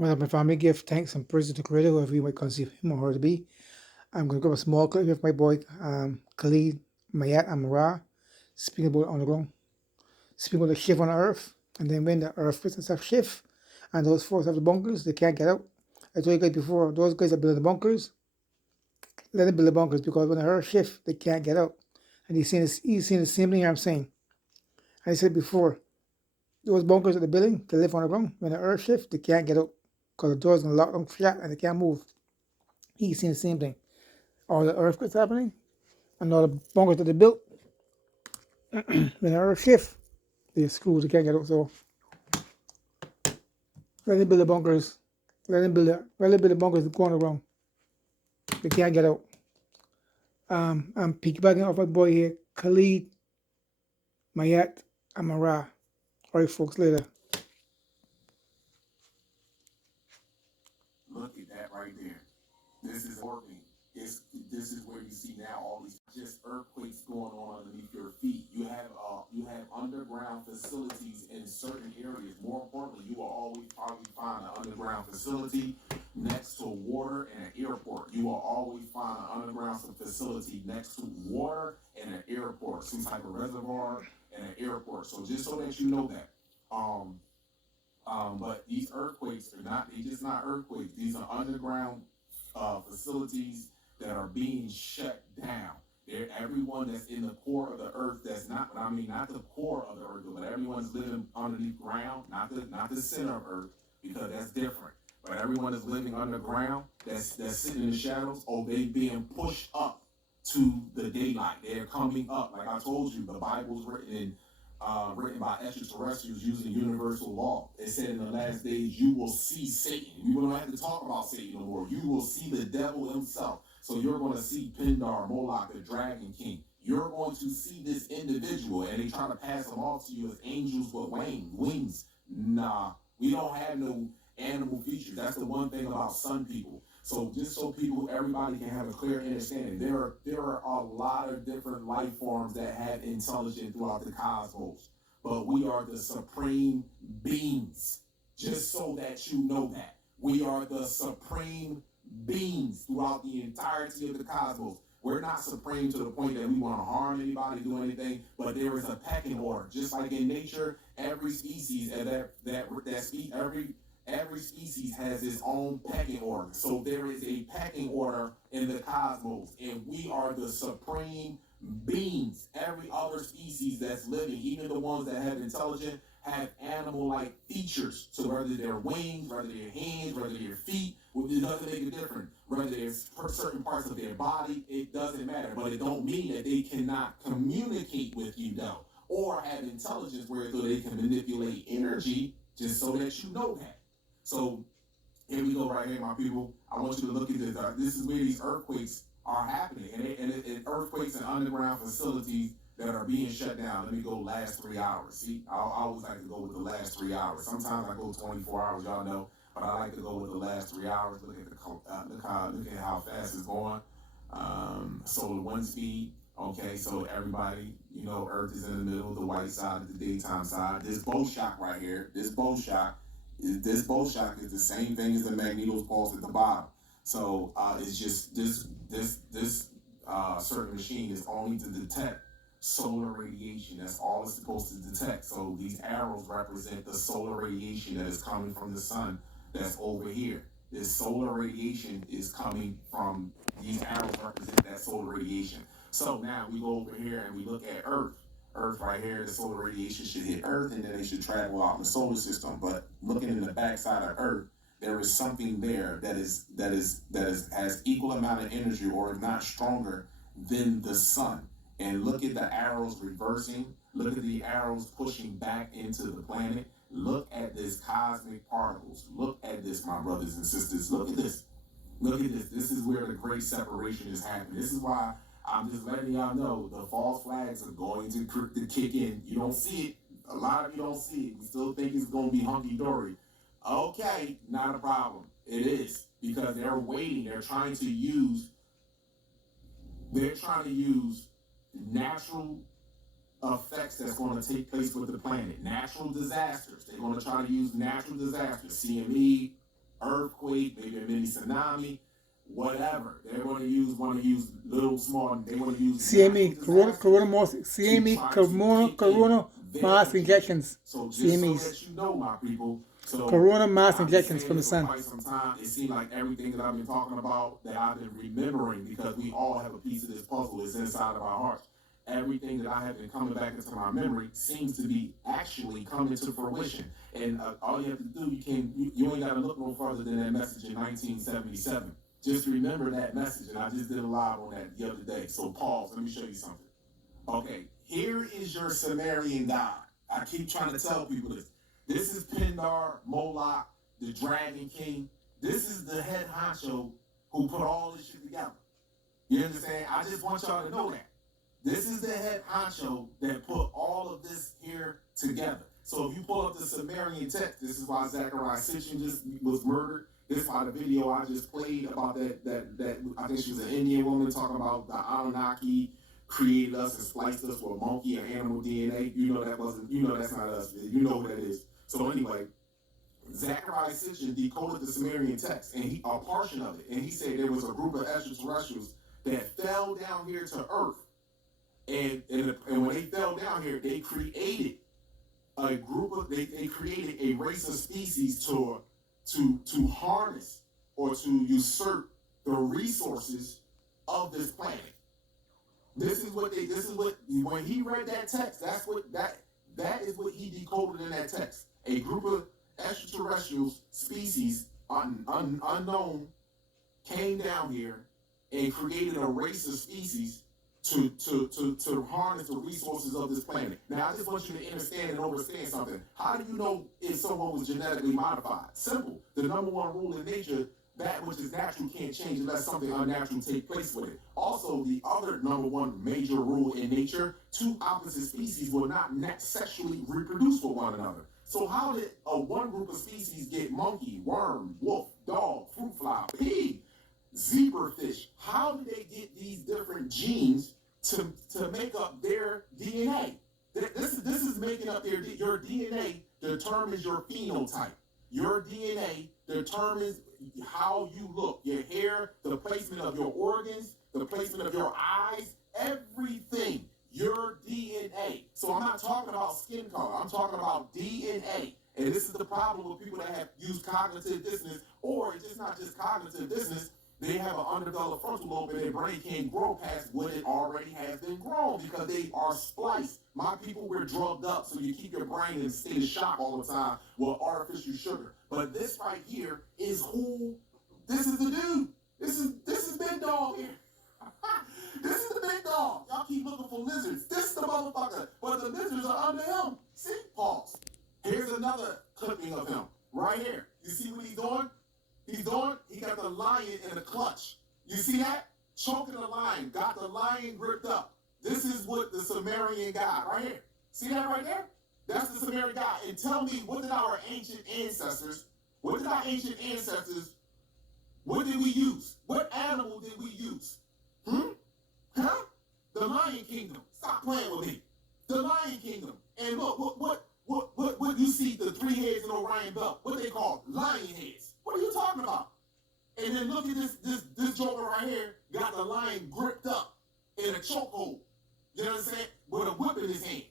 Well, my family give thanks and praise to the Creator, whoever you might conceive him or her to be. I'm going to grab a small clip here of my boy Khalid Mayat Amara speaking about on the ground, speaking about the shift on the earth, and then when the earth business have shift, and those folks have the bunkers, they can't get out. I told you guys before, those guys that build the bunkers, let them build the bunkers because when the earth shift, they can't get out. And he's saying the same thing I'm saying. I said before, those bunkers at the building, they live on the ground. When the earth shift, they can't get out because the doors are locked them flat and they can't move. He's saying the same thing. All the earthquakes happening and all the bunkers that they built, when the earth shift, they screws, they can't get out. So let them build the bunkers. Let them build the bunkers that go on the ground. They can't get out. I'm piggybacking off my boy here, Khalid Mayat Amara. All right, folks, later. Look at that right there. This is working. This is where you see now all these just earthquakes going on underneath your feet. You have underground facilities in certain areas. More importantly, you will always probably find an underground facility next to water and an airport. You will always find an underground facility next to water and an airport, some type of reservoir and an airport. So just so that you know that. Um, but these earthquakes are not, they just not earthquakes. These are underground facilities that are being shut down. Everyone that's in the core of the earth, that's not, I mean, not the core of the earth, but everyone's living underneath ground, not the center of earth, because that's different. But everyone is living underground, that's sitting in the shadows, oh, they being pushed up to the daylight. They're coming up. Like I told you, the Bible's written by extraterrestrials using universal law. It said in the last days, you will see Satan. We don't have to talk about Satan no more. You will see the devil himself. So you're going to see Pindar, Moloch, the Dragon King. You're going to see this individual, and they try to pass them off to you as angels with wings. Nah, we don't have no animal features. That's the one thing about sun people. So just so everybody can have a clear understanding, there are a lot of different life forms that have intelligence throughout the cosmos, but we are the supreme beings. Just so that you know that we are the supreme beings throughout the entirety of the cosmos. We're not supreme to the point that we want to harm anybody, do anything, but there is a pecking order. Just like in nature, every species and every species has its own pecking order. So there is a pecking order in the cosmos, and we are the supreme beings. Every other species that's living, even the ones that have intelligence, have animal-like features. So whether they're wings, whether they're hands, whether they're feet, it doesn't make a difference. Whether there's certain parts of their body, it doesn't matter. But it don't mean that they cannot communicate with you, though, or have intelligence where they can manipulate energy, just so that you know that. So here we go right here, my people. I want you to look at this. This is where these earthquakes are happening, and earthquakes and underground facilities that are being shut down. Let me go last 3 hours. See, I always like to go with the last 3 hours. Sometimes I go 24 hours, y'all know, but I like to go with the last 3 hours. Look at how fast it's going. Solar wind speed. Okay, so everybody, Earth is in the middle, the white side is the daytime side. This bow shock right here, this bow shock is the same thing as the magnetos pulse at the bottom. So it's just this certain machine is only to detect solar radiation. That's all it's supposed to detect. So these arrows represent the solar radiation that is coming from the sun that's over here. This solar radiation is coming from, these arrows represent that solar radiation. So now we go over here and we look at Earth. Earth right here, the solar radiation should hit Earth and then they should travel out in the solar system. But looking in the backside of Earth, there is something there that has equal amount of energy, or if not stronger, than the sun. And look at the arrows reversing. Look at the arrows pushing back into the planet. Look at this cosmic particles. Look at this, my brothers and sisters. Look at this. Look at this. This is where the great separation is happening. This is why I'm just letting y'all know the false flags are going to kick in. You don't see it. A lot of you don't see it. We still think it's going to be hunky-dory. Okay, not a problem. It is, because they're waiting. They're trying to use natural effects that's going to take place with the planet. Natural disasters. They're going to try to use natural disasters. CME, earthquake, maybe a mini tsunami, whatever. They're going to want to use little small. They want to use CME, natural disasters CME, to try to kick in corona their mass protection. injections, So just so CMEs, that you know, my people. So corona mass I've been injections saying from the it for sun. quite some time. It seems like everything that I've been talking about, that I've been remembering, because we all have a piece of this puzzle. It's inside of our hearts. Everything that I have been coming back into my memory seems to be actually coming to fruition. And all you have to do, you ain't got to look no further than that message in 1977. Just remember that message. And I just did a live on that the other day. So pause. Let me show you something. Okay, here is your Sumerian god. I keep trying to tell people this. This is Pindar, Moloch, the Dragon King. This is the head honcho who put all this shit together. You understand? I just want y'all to know that. This is the head honcho that put all of this here together. So if you pull up the Sumerian text, this is why Zechariah Sitchin just was murdered. This is why the video I just played about that I think she was an Indian woman talking about the Anunnaki created us and spliced us with monkey or animal DNA. You know that's not us. You know who that is. So anyway, Zechariah Sitchin decoded the Sumerian text, and a portion of it, and he said there was a group of extraterrestrials that fell down here to Earth, and when they fell down here, they created a group of they created a race of species to harness or to usurp the resources of this planet. This is what when he read that text, that is what he decoded in that text. A group of extraterrestrial species unknown came down here and created a race of species to harness the resources of this planet. Now, I just want you to understand and understand something. How do you know if someone was genetically modified? Simple. The number one rule in nature, that which is natural can't change unless something unnatural take place with it. Also, the other number one major rule in nature, two opposite species will not sexually reproduce with one another. So how did one group of species get monkey, worm, wolf, dog, fruit fly, pig, zebrafish? How did they get these different genes to make up their DNA? This is making up your DNA determines your phenotype. Your DNA determines how you look, your hair, the placement of your organs, the placement of your eyes, everything. Your DNA. So I'm not talking about skin color. I'm talking about DNA. And this is the problem with people that have used cognitive dissonance, or it's just not just cognitive dissonance. They have an underdeveloped frontal lobe and their brain can't grow past what it already has been grown because they are spliced. My people were drugged up, so you keep your brain in a state of shock all the time with artificial sugar. But this right here is who, this is the dude. This is Big Dog here. This is the big dog. Y'all keep looking for lizards. This is the motherfucker. But the lizards are under him. See? Pause. Here's another clipping of him. Right here. You see what he's doing? He got the lion in a clutch. You see that? Choking the lion. Got the lion gripped up. This is what the Sumerian god, right here. See that right there? That's the Sumerian god. And tell me, what did our ancient ancestors, what did we use? What animal did we use? Huh? The Lion Kingdom. Stop playing with me. The Lion Kingdom. And look, what you see, the 3 heads in Orion belt, what they call lion heads. What are you talking about? And then look at this joker right here, got the lion gripped up in a chokehold. You know what I'm saying? With a whip in his hand.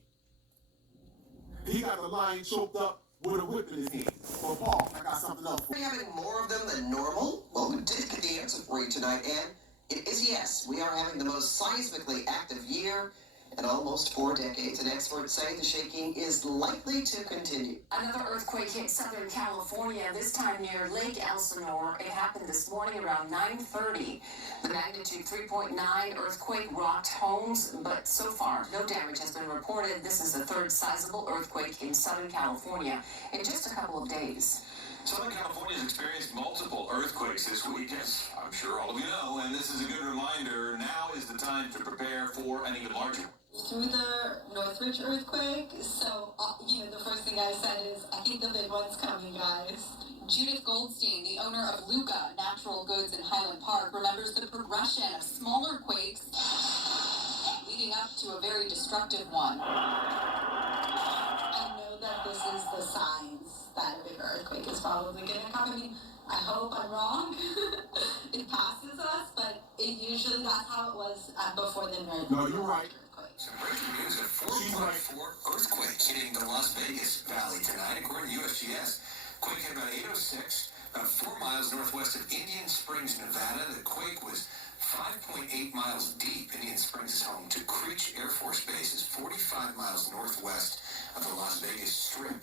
He got the lion choked up with a whip in his hand. Well, Paul, I got something else for Are we having more of them than normal? Well, we did get the answer for you tonight, and it is yes. We are having the most seismically active year in almost 4 decades, and experts say the shaking is likely to continue. Another earthquake hit Southern California, this time near Lake Elsinore. It happened this morning around 9:30. The magnitude 3.9 earthquake rocked homes, but so far no damage has been reported. This is the third sizable earthquake in Southern California in just a couple of days. Southern California has experienced multiple earthquakes this week, as I'm sure all of you know, and this is a good reminder. Now is the time to prepare for an even larger one. Through the Northridge earthquake, so, the first thing I said is, I think the big one's coming, guys. Judith Goldstein, the owner of Luca Natural Goods in Highland Park, remembers the progression of smaller quakes leading up to a very destructive one. I know that this is the signs that a bigger earthquake is probably going to come. I mean, I hope I'm wrong. It passes us, but usually that's how it was before the No, you're right. earthquake. Some breaking news: a 4.4 earthquake hitting the Las Vegas Valley tonight, according to USGS. Quake hit about 8:06, about 4 miles northwest of Indian Springs, Nevada. The quake was 5.8 miles deep. Indian Springs is home to Creech Air Force Base. It's 45 miles northwest of the Las Vegas Strip.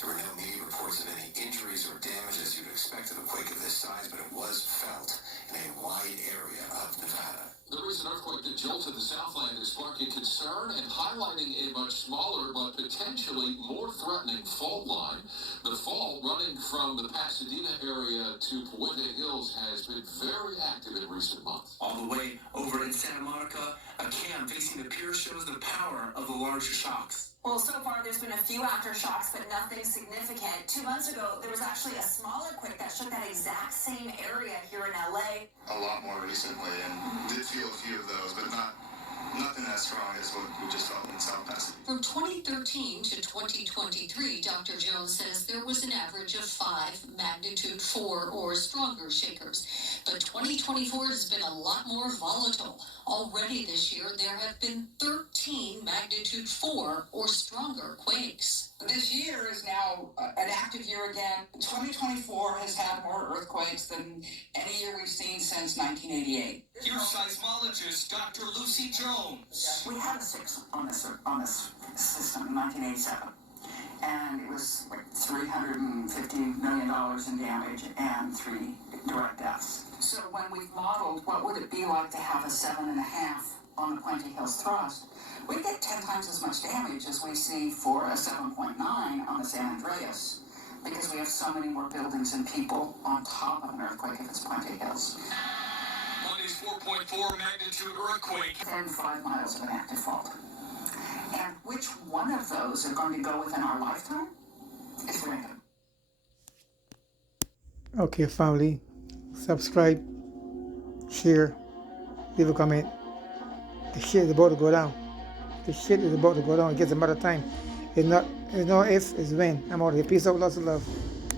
There were no media reports of any injuries or damage, as you'd expect of a quake of this size, but it was felt in a wide area of Nevada. The recent earthquake that jolted the Southland is sparking concern and highlighting a much smaller but potentially more threatening fault line. The fault running from the Pasadena area to Puente Hills has been very active in recent months. All the way over in Santa Monica, a cam facing the pier shows the power of the larger shocks. Well, so far there's been a few aftershocks, but nothing significant. 2 months ago, there was actually a smaller quake that shook that exact same area here in LA. A lot more recently, and did feel a few of those, but nothing as strong as what we just felt in South Pasadena. From 2013 to 2023, Dr. Jones says there was an average of 5 magnitude 4 or stronger shakers. But 2024 has been a lot more volatile. Already this year, there have been 13 magnitude 4 or stronger quakes. This year is now an active year again. 2024 has had more earthquakes than any year we've seen since 1988. Here's seismologist Dr. Lucy Jones. We had a 6 on this system in 1987, and it was like $350 million in damage and 3 direct deaths. So when we've modeled what would it be like to have a 7.5 on the Puente Hills thrust, we get 10 times as much damage as we see for a 7.9 on the San Andreas, because we have so many more buildings and people on top of an earthquake if it's Puente Hills. Monday's 4.4 magnitude earthquake. Within 5 miles of an active fault. And which one of those are going to go within our lifetime? It's random. Okay, family, subscribe, share, leave a comment. The shit is about to go down. The shit is about to go down. It gets a matter of time. It's no if, it's when. I'm out here. Peace out, lots of love.